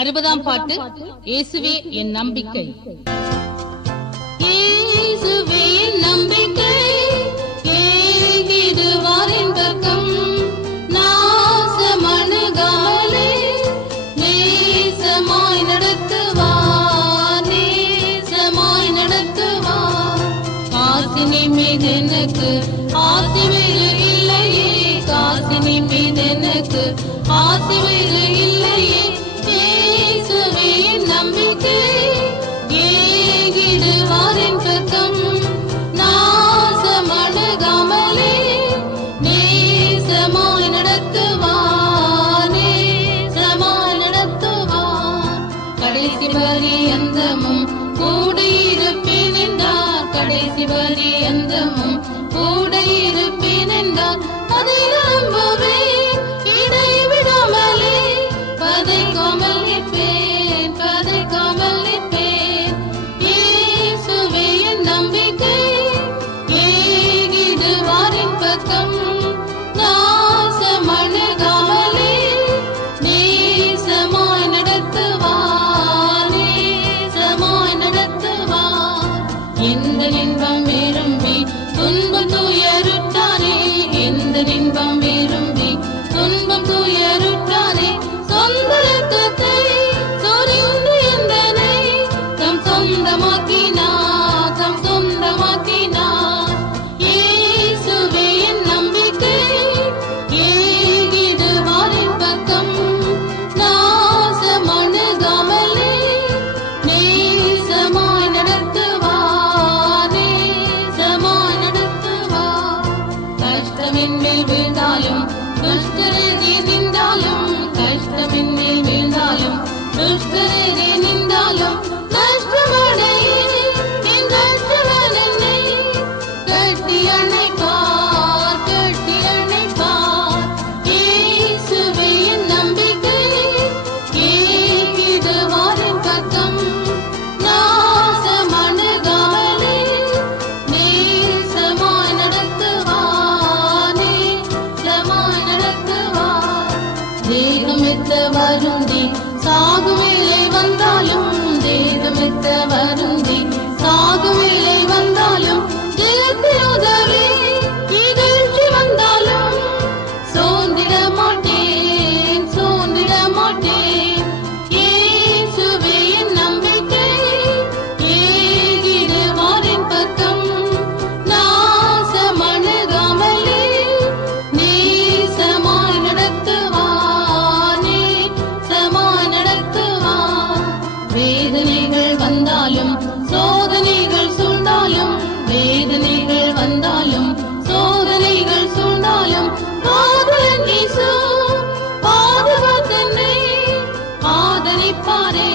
60ஆம் பாட்டு. இயேசுவே என் நம்பிக்கை. இயேசுவே என் நம்பிக்கை, ஏகிடுவார் என் பக்கம். நாசமணுகாமலே நேசமாய் நடத்துவார், நேசமாய் நடத்துவார். காசினி மீது எனக்கு ஆசை வேறு இல்லையே, காசினி மீது எனக்கு ஆசை வேறு இல்லையே. இயேசுவே என் நம்பிக்கை, ஏகிடுவார் என் பக்கம். நாசமணுகாமலே நேசமாய் நடத்துவார், நேசமாய் நடத்துவார். கடைசி பரியந்தமும் கூட இருப்பேன் என்றார், கடைசி பரியந்தமும் கூட இருப்பேன் என்றார். அதை நம்புவேன், இடைவிடாமலே பதைக்காமல் நிற்பேன், பதைக்காமல் நிற்பேன். இயேசுவே என் நம்பிக்கை, ஏகிடுவார் என் பக்கம். நாசமணுகாமலே நேசமாய் நடத்துவார், நேசமாய் நடத்துவார். எந்த இன்பம் விரும்பி துன்பம் துயருட்டானே, எந்த இன்பம் விரும்பி துன்பம் துயருட்டானே. சொந்த ரத்தத்தை சொரிந்து எந்தனை தம் சொந்தமாக்கினார், தம் சொந்தமாக்கினார். இயேசுவே என் நம்பிக்கை, ஏகிடுவார் என் பக்கம். நாசமணுகாமலே நேசமாய் நடத்துவார், நேசமாய் நடத்துவார். கஷ்டமின் மேல் வீழ்ந்தாலும் துஷ்டரே நின்றாலும், கஷ்டமின் மேல் வீழ்ந்தாலும் துஷ்டரே நின்றாலும் நஷ்டமடையே என் நஷ்டவன் என்னை கட்டி அணைப்பார், கட்டி அணைப்பார். இயேசுவே என் நம்பிக்கை, ஏகிடுவார் என் பக்கம். நாசமணுகாமலே நேசமாய் நடத்துவார், நேசமாய் நடத்துவார். தேகமெத்த வருந்தி சாகும் வேளை வந்தாலும், தேகமெத்த வருந்தி சாகும் வேளை வந்தாலும், ஜெயத்தில் உதவி இகழ்ச்சி வந்தாலும் சோர்ந்திட மாட்டேன், சோர்ந்திட மாட்டேன். இயேசுவே என் நம்பிக்கை, ஏகிடுவார் என் பக்கம். நாசமணுகாமலே நேசமாய் நடத்துவார், நேசமாய் நடத்துவார். வேதனைகள் வந்தாலும் சோதனைகள் சூழ்ந்தாலும், வேதனைகள் வந்தாலும் சோதனைகள் சூழ்ந்தாலும், காதலன் இயேசு பாதுகாத்தென்னை ஆதரிப்பாரே,